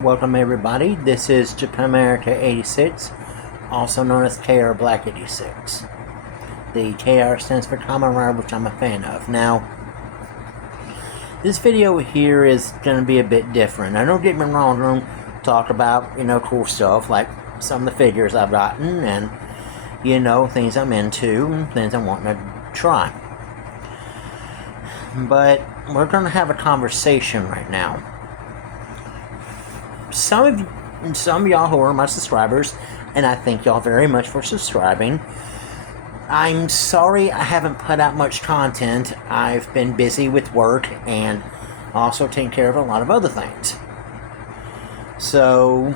Welcome everybody, this is Japan America 86, also known as KR Black 86. The KR stands for Kamen Rider, which I'm a fan of. Now, this video here is going to be a bit different. I don't get me wrong, I'm going to talk about, cool stuff, like some of the figures I've gotten, and, things I'm into, and things I'm wanting to try. But, we're going to have a conversation right now. Some of y'all who are my subscribers, and I thank y'all very much for subscribing. I'm sorry I haven't put out much content. I've been busy with work and also taking care of a lot of other things. So,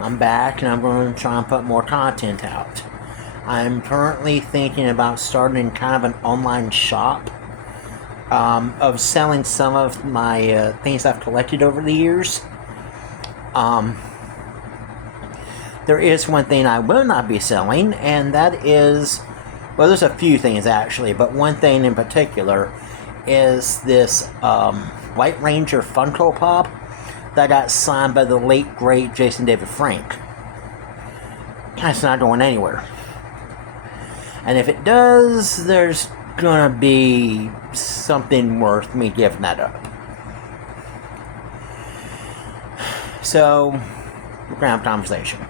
I'm back and I'm going to try and put more content out. I'm currently thinking about starting kind of an online shop of selling some of my things I've collected over the years. There is one thing I will not be selling, and that is, well, there's a few things actually, but one thing in particular is this White Ranger Funko Pop that got signed by the late great Jason David Frank. It's not going anywhere. And if it does, there's gonna be something worth me giving that up. So, we're gonna have a conversation.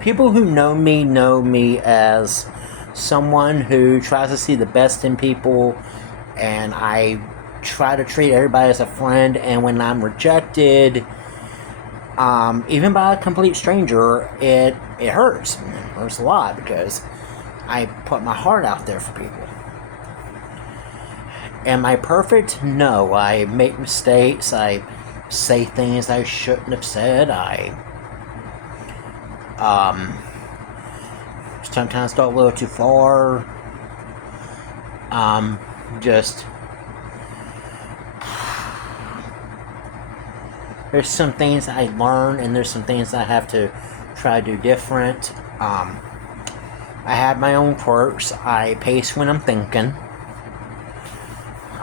People who know me as someone who tries to see the best in people, and I try to treat everybody as a friend, and when I'm rejected, even by a complete stranger, it hurts. It hurts a lot because I put my heart out there for people. Am I perfect? No. I make mistakes. I say things I shouldn't have said. I sometimes go a little too far. Just there's some things I learn, and there's some things I have to try to do different. I have my own quirks. I pace when I'm thinking.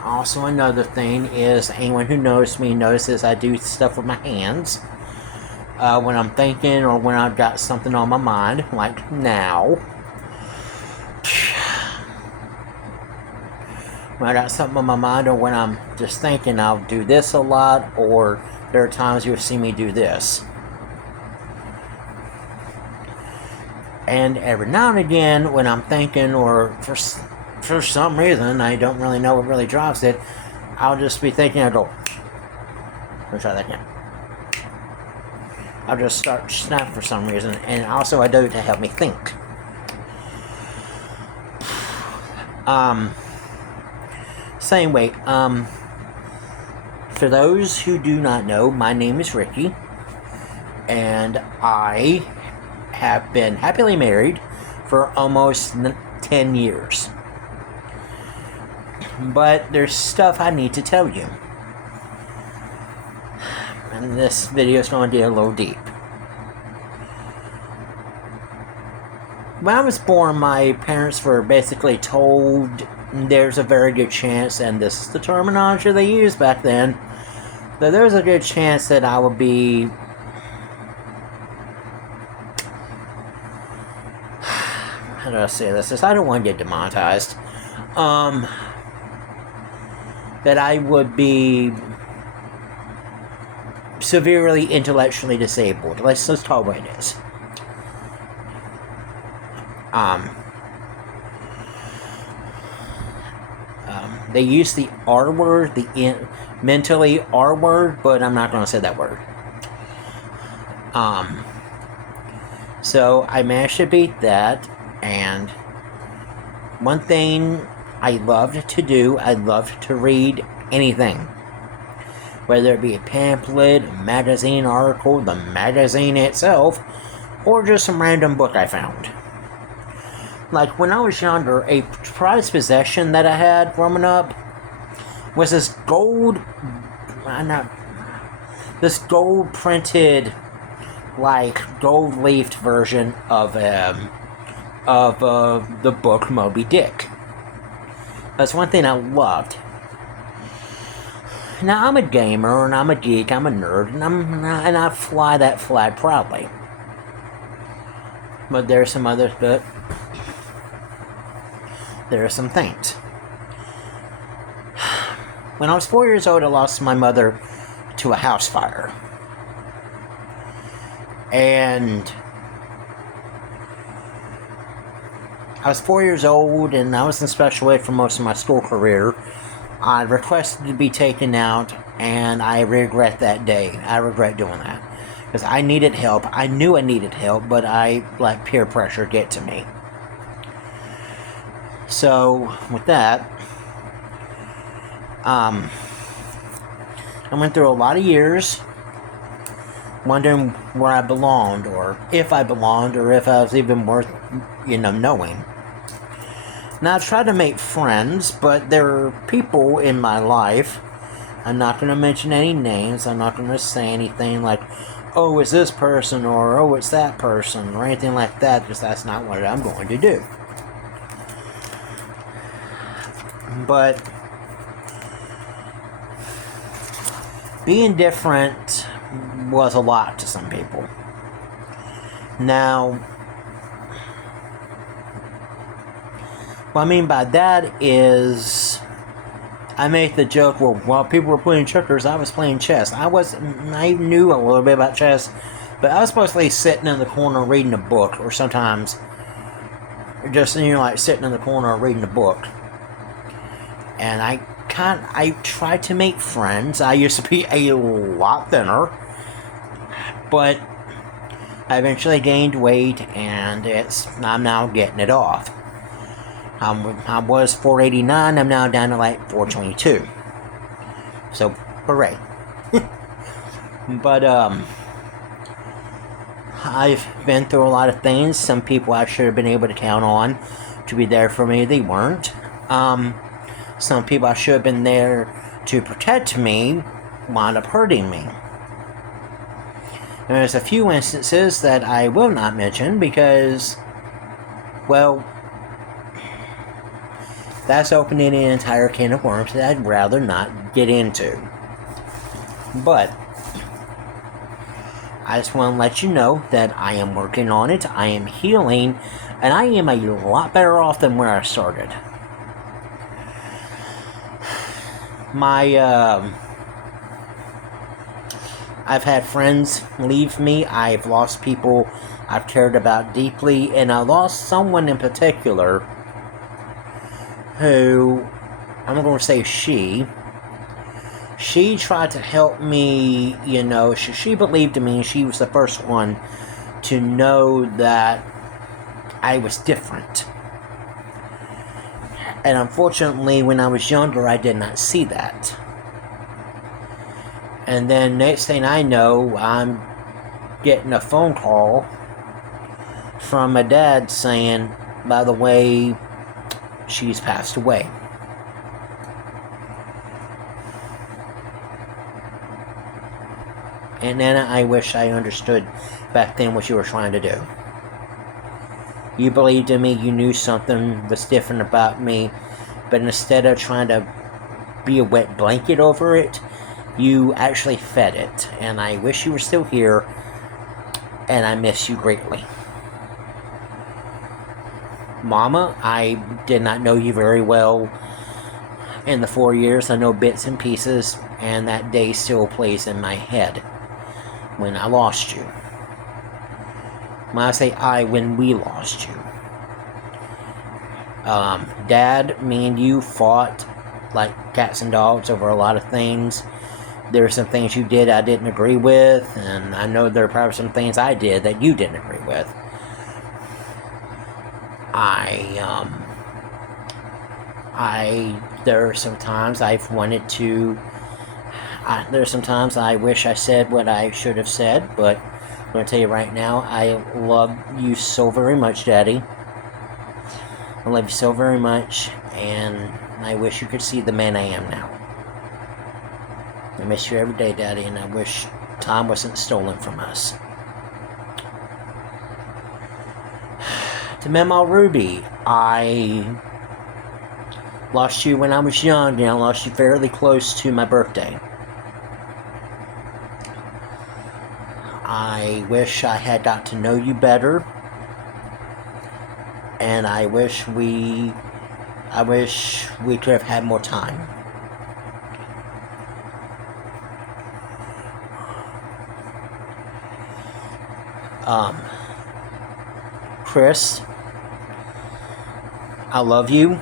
Also, another thing is, anyone who knows me notices I do stuff with my hands when I'm thinking or when I've got something on my mind, like now. When I got something on my mind, or when I'm just thinking, I'll do this a lot, or there are times you'll see me do this. And every now and again, when I'm thinking, or for some reason, I don't really know what really drives it, I'll just be thinking, I'll go, let me try that again. I'll just start snap for some reason, and also I do it to help me think. Same way, for those who do not know, my name is Ricky, and I have been happily married for almost 10 years. But there's stuff I need to tell you. And this video is going to get a little deep. When I was born, my parents were basically told there's a very good chance, and this is the terminology they used back then, that there's a good chance that I would be how do I say this? I don't want to get demonetized. That I would be severely intellectually disabled. Let's talk what it is. They use the R word, mentally R word, but I'm not going to say that word. So I managed to beat that, and one thing I loved to do, I loved to read anything. Whether it be a pamphlet, a magazine article, the magazine itself, or just some random book I found. Like when I was younger, a prized possession that I had growing up was this gold printed, like gold leafed version of the book Moby Dick. That's one thing I loved. Now, I'm a gamer, and I'm a geek, I'm a nerd, and I fly that flag proudly. But there are some others, but there are some things. When I was 4 years old, I lost my mother to a house fire. And I was 4 years old, and I was in special ed for most of my school career. I requested to be taken out, and I regret that day. I regret doing that. Because I needed help. I knew I needed help, but I let peer pressure get to me. So, with that, I went through a lot of years wondering where I belonged, or if I belonged, or if I was even worth, knowing. Now, I've tried to make friends, but there are people in my life, I'm not going to mention any names, I'm not going to say anything like, oh, it's this person, or oh, it's that person, or anything like that, because that's not what I'm going to do. But being different was a lot to some people. Now, what I mean by that is, I make the joke, well, while people were playing checkers, I was playing chess. I knew a little bit about chess, but I was mostly sitting in the corner reading a book, or sometimes just, like sitting in the corner reading a book. And I tried to make friends. I used to be a lot thinner, but I eventually gained weight, and I'm now getting it off. I was 489, I'm now down to like 422. So, hooray. But, I've been through a lot of things. Some people I should have been able to count on to be there for me, they weren't. Some people I should have been there to protect me wound up hurting me. And there's a few instances that I will not mention because, well, that's opening an entire can of worms that I'd rather not get into. But I just want to let you know that I am working on it, I am healing, and I am a lot better off than where I started. I've had friends leave me, I've lost people I've cared about deeply, and I lost someone in particular who, I'm going to say she tried to help me, she believed in me, and she was the first one to know that I was different. And unfortunately, when I was younger, I did not see that. And then next thing I know, I'm getting a phone call from my dad saying, by the way, she's passed away. And then I wish I understood back then what you were trying to do. You believed in me, you knew something was different about me, but instead of trying to be a wet blanket over it, you actually fed it. And I wish you were still here, and I miss you greatly. Mama, I did not know you very well in the 4 years. I know bits and pieces, and that day still plays in my head when I lost you. When I say when we lost you. Dad, me and you fought like cats and dogs over a lot of things. There were some things you did I didn't agree with, and I know there are probably some things I did that you didn't agree with. There are some times I've wanted to, there are some times I wish I said what I should have said, but I'm going to tell you right now, I love you so very much, Daddy. I love you so very much, and I wish you could see the man I am now. I miss you every day, Daddy, and I wish time wasn't stolen from us. To Mama Ruby, I lost you when I was young, and I lost you fairly close to my birthday. I wish I had got to know you better. And I wish we could have had more time. Chris, I love you.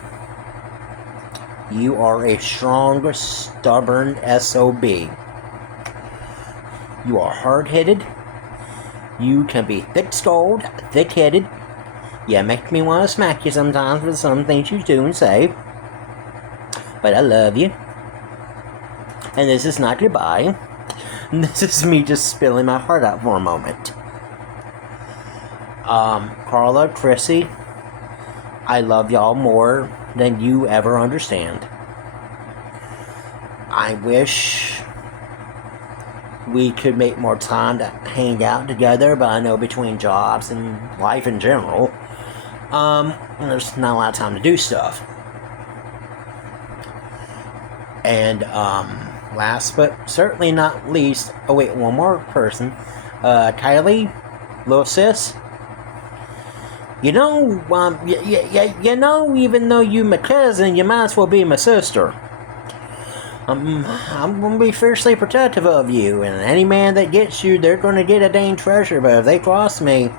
You are a strong, stubborn SOB. You are hard-headed. You can be thick-skulled, thick-headed. You make me want to smack you sometimes with some things you do and say. But I love you. And this is not goodbye. This is me just spilling my heart out for a moment. Carla, Chrissy, I love y'all more than you ever understand. I wish we could make more time to hang out together, but I know between jobs and life in general, there's not a lot of time to do stuff. And last but certainly not least, oh wait, one more person, Kylie, little sis. You know, you know, even though you my cousin, you might as well be my sister. I'm gonna be fiercely protective of you, and any man that gets you, they're gonna get a dang treasure. But if they cross me,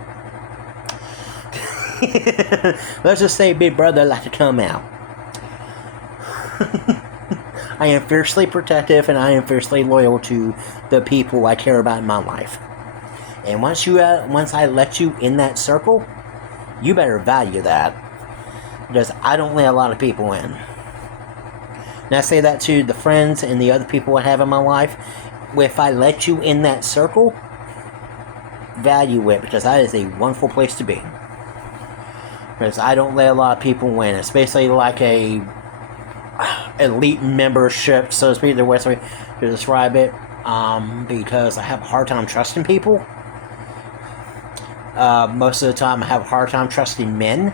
let's just say Big Brother like to come out. I am fiercely protective, and I am fiercely loyal to the people I care about in my life. And once I let you in that circle, you better value that, because I don't let a lot of people in. And I say that to the friends and the other people I have in my life. If I let you in that circle, value it, because that is a wonderful place to be. Because I don't let a lot of people in. It's basically like a elite membership, so to speak, the best way to describe it. Because I have a hard time trusting people. Most of the time I have a hard time trusting men.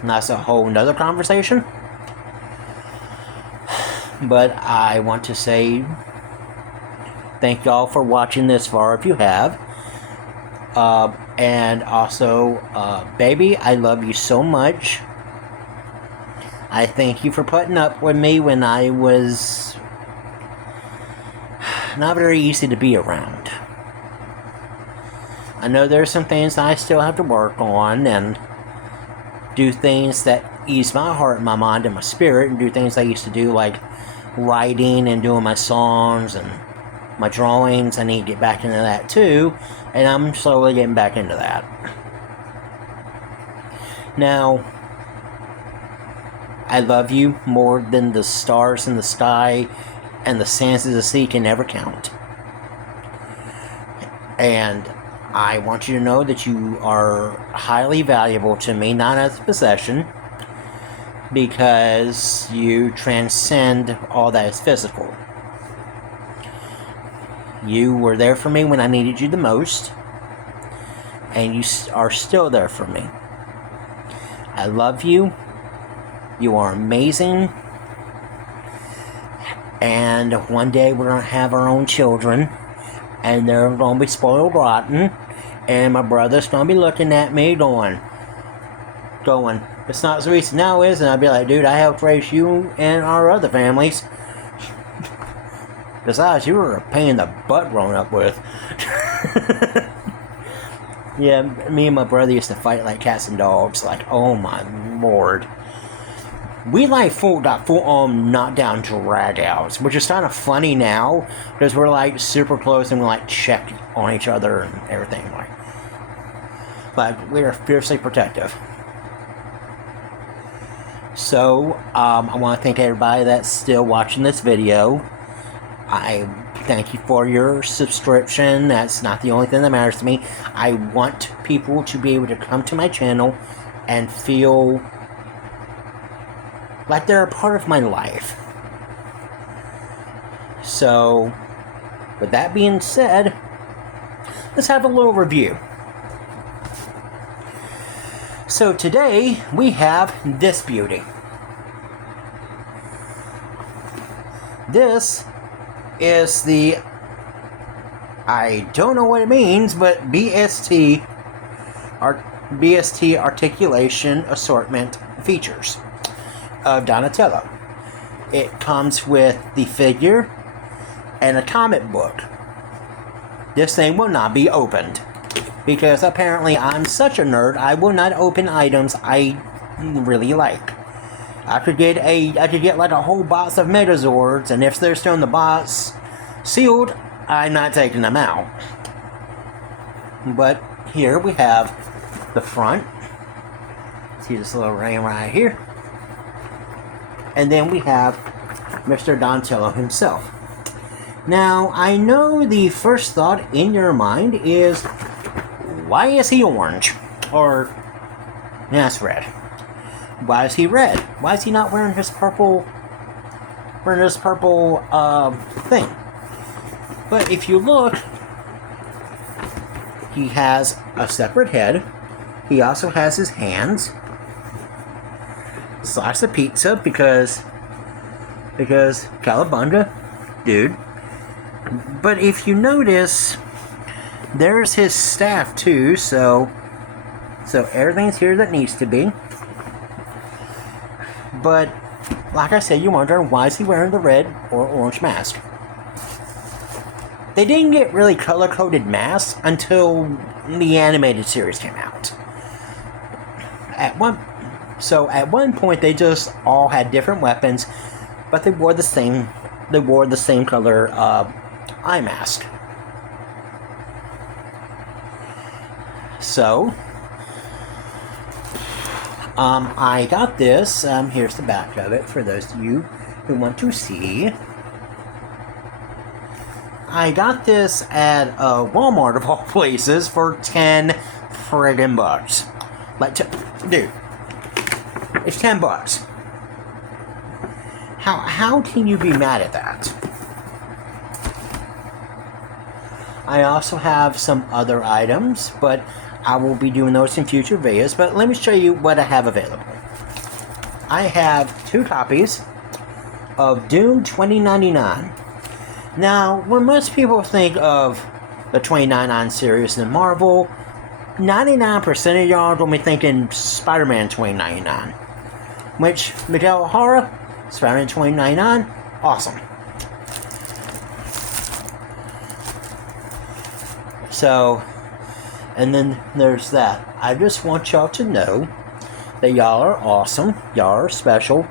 And that's a whole nother conversation. But I want to say thank y'all for watching this far if you have. And also, baby, I love you so much. I thank you for putting up with me when I was not very easy to be around. I know there's some things I still have to work on and do things that ease my heart and my mind and my spirit, and do things I used to do like writing and doing my songs and my drawings. I need to get back into that too, and I'm slowly getting back into that. Now, I love you more than the stars in the sky and the sands of the sea can ever count. And I want you to know that you are highly valuable to me, not as a possession, because you transcend all that is physical. You were there for me when I needed you the most, and you are still there for me. I love you. You are amazing. And one day we're going to have our own children, and they're going to be spoiled rotten, and my brother's going to be looking at me going, it's not so easy now, is it? And I'd be like, dude, I helped raise you and our other families. Besides, you were a pain in the butt growing up with. Yeah, me and my brother used to fight like cats and dogs. Like, oh my lord. We like got full on knockdown drag-outs, which is kind of funny now, because we're like super close and we like check on each other and everything. But we are fiercely protective. So, I want to thank everybody that's still watching this video. I thank you for your subscription. That's not the only thing that matters to me. I want people to be able to come to my channel and feel like they're a part of my life. So, with that being said, let's have a little review. So today, we have this beauty. This is the I don't know what it means, but BST Articulation Assortment Features of Donatello. It comes with the figure and a comic book. This thing will not be opened, because apparently I'm such a nerd, I will not open items I really like. I could get like a whole box of Megazords, and if they're still in the box sealed, I'm not taking them out. But here we have the front. See this little ring right here. And then we have Mr. Donatello himself. Now, I know the first thought in your mind is, why is he orange? Or, that's red. Why is he red? Why is he not wearing his purple thing? But if you look, he has a separate head. He also has his hands. Slice of pizza because Calabunga, dude. But if you notice, there's his staff too, so everything's here that needs to be. But like I said, you wonder, why is he wearing the red or orange mask? They didn't get really color-coded masks until the animated series came out. At one point, they just all had different weapons, but they wore the same color eye mask. So, I got this. Here's the back of it for those of you who want to see. I got this at Walmart of all places for 10 friggin' bucks. Like, dude, it's 10 bucks. How can you be mad at that? I also have some other items, but I will be doing those in future videos. But let me show you what I have available. I have 2 copies of Doom 2099. Now, when most people think of the 2099 series in Marvel, 99% of y'all are going to be thinking Spider-Man 2099. Which, Miguel O'Hara, Spider-Man 2099, awesome. So, and then there's that. I just want y'all to know that y'all are awesome, y'all are special,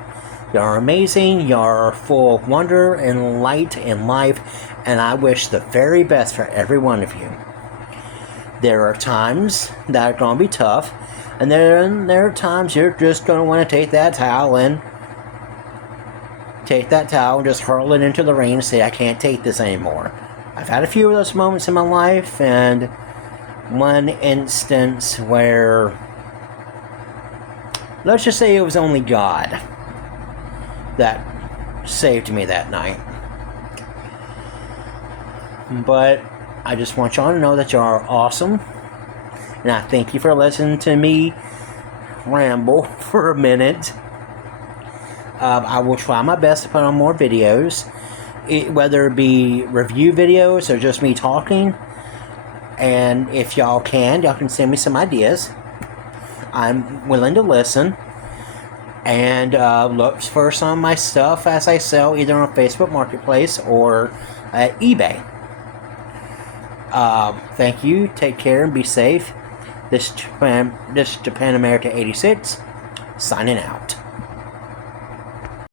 y'all are amazing, y'all are full of wonder and light and life, and I wish the very best for every one of you. There are times that are going to be tough, and there are times you're just going to want to take that towel and just hurl it into the rain and say, I can't take this anymore. I've had a few of those moments in my life, and one instance where, let's just say it was only God that saved me that night. But I just want y'all to know that y'all are awesome, and I thank you for listening to me ramble for a minute. I will try my best to put on more videos, whether it be review videos or just me talking. And if y'all can send me some ideas. I'm willing to listen. And look for some of my stuff as I sell either on Facebook Marketplace or at eBay. Thank you. Take care and be safe. This Japan America 86 signing out.